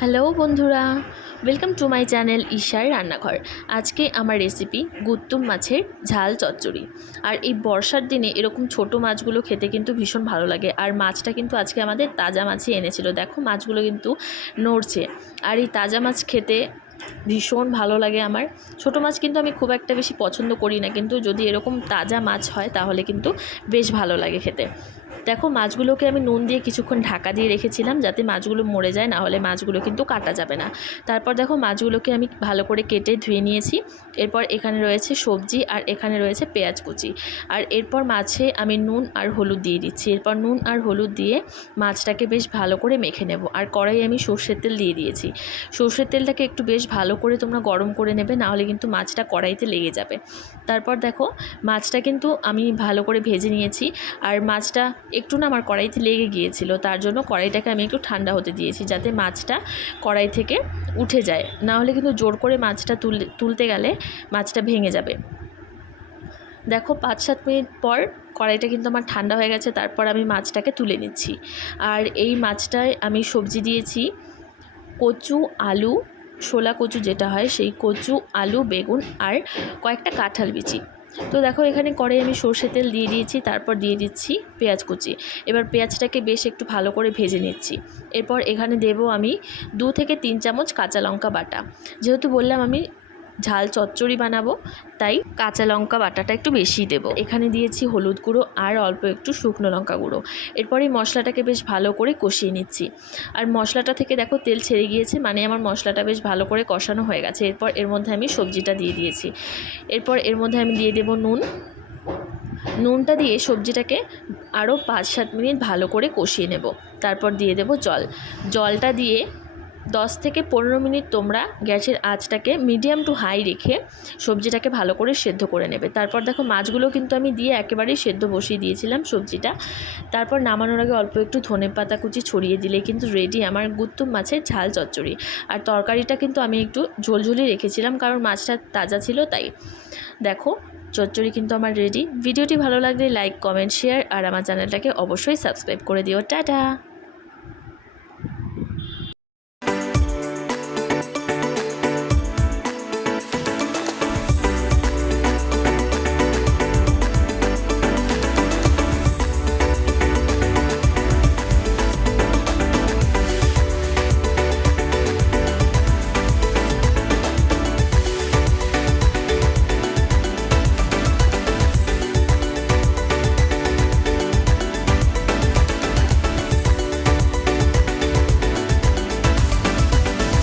Hello বন্ধুরা, welcome to my channel ঈশার রান্নাঘর। আজকে আমার রেসিপি গুত্তুম মাছের ঝাল চচ্চড়ি। আর এই বর্ষার দিনে এরকম ছোট মাছগুলো খেতে কিন্তু ভীষণ ভালো লাগে। আর মাছটা কিন্তু আজকে আমাদের তাজা মাছই এনেছিল। দেখো মাছগুলো কিন্তু নড়ছে। আর এই তাজা মাছ খেতে ভীষণ ভালো লাগে আমার। ছোট মাছ কিন্তু আমি খুব একটা বেশি পছন্দ করি না, কিন্তু যদি এরকম তাজা মাছ হয় তাহলে কিন্তু বেশ ভালো লাগে খেতে। দেখো মাছগুলোকে আমি নুন দিয়ে কিছুক্ষণ ঢাকা দিয়ে রেখেছিলাম যাতে মাছগুলো মরে যায়, না হলে মাছগুলো কিন্তু কাটা যাবে না। তারপর দেখো মাছগুলোকে আমি ভালো করে কেটে ধুয়ে নিয়েছি। এরপর এখানে রয়েছে সবজি আর এখানে রয়েছে পেঁয়াজ কুচি। আর এরপর মাছে আমি নুন আর হলুদ দিয়ে দিচ্ছি। এরপর নুন আর হলুদ দিয়ে মাছটাকে বেশ ভালো করে মেখে নেব। আর কড়াই আমি সর্ষের তেল দিয়ে দিয়েছি। সর্ষের তেলটাকে একটু বেশ ভালো করে তোমরা গরম করে নেবে, না হলে কিন্তু মাছটা কড়াইতে লেগে যাবে। তারপর দেখো মাছটা কিন্তু আমি ভালো করে ভেজে নিয়েছি। আর মাছটা একটু না আমার কড়াইতে লেগে গিয়েছিল, তার জন্য কড়াইটাকে আমি একটু ঠান্ডা হতে দিয়েছি যাতে মাছটা কড়াই থেকে উঠে যায়, না হলে কিন্তু জোর করে মাছটা তুলতে গেলে মাছটা ভেঙে যাবে। দেখো 5-7 মিনিট পর কড়াইটা কিন্তু আমার ঠান্ডা হয়ে গেছে। তারপর আমি মাছটাকে তুলে নিচ্ছি। আর এই মাছটায় আমি সবজি দিয়েছি কচু, আলু, শোলা কচু যেটা হয় সেই কচু, আলু, বেগুন আর কয়েকটা কাঁঠাল বিচি। তো দেখো এখানে কড়াই আমি সর্ষে তেল দিয়ে দিয়েছি। তারপর দিয়ে দিচ্ছি পেঁয়াজ কুচি। এবার পেঁয়াজটাকে বেশ একটু ভালো করে ভেজে নিচ্ছি। এরপর এখানে দেব আমি 2 থেকে 3 চামচ কাঁচা লঙ্কা বাটা। যেহেতু বললাম আমি ঝাল চচ্চড়ি বানাবো, তাই কাঁচা লঙ্কা বাটাটা একটু বেশিই দেবো। এখানে দিয়েছি হলুদ গুঁড়ো আর অল্প একটু শুকনো লঙ্কা গুঁড়ো। এরপর এই মশলাটাকে বেশ ভালো করে কষিয়ে নিচ্ছি। আর মশলাটা থেকে দেখো তেল ছেড়ে গিয়েছে, মানে আমার মশলাটা বেশ ভালো করে কষানো হয়ে গেছে। এরপর এর মধ্যে আমি সবজিটা দিয়ে দিয়েছি। এরপর এর মধ্যে আমি দিয়ে দেবো নুনটা দিয়ে সবজিটাকে আরও 5-7 মিনিট ভালো করে কষিয়ে নেব। তারপর দিয়ে দেব জলটা দিয়ে 10 থেকে 15 মিনিট তোমরা গ্যাসের আঁচটাকে মিডিয়াম টু হাই রেখে সবজিটাকে ভালো করে সেদ্ধ করে নেবে। তারপর দেখো মাছগুলো কিন্তু আমি দিয়ে একেবারেই সেদ্ধ বসিয়ে দিয়েছিলাম সবজিটা। তারপর নামানোর আগে অল্প একটু ধনেপাতা কুচি ছড়িয়ে দিলে কিন্তু রেডি আমার গুত্তুম মাছের ঝাল চচ্চড়ি। আর তরকারিটা কিন্তু আমি একটু ঝোলঝুলি রেখেছিলাম, কারণ মাছটা তাজা ছিল তাই। দেখো চচ্চড়ি কিন্তু আমার রেডি। ভিডিওটি ভালো লাগলে লাইক, কমেন্ট, শেয়ার আর আমার চ্যানেলটাকে অবশ্যই সাবস্ক্রাইব করে দিও। টাটা।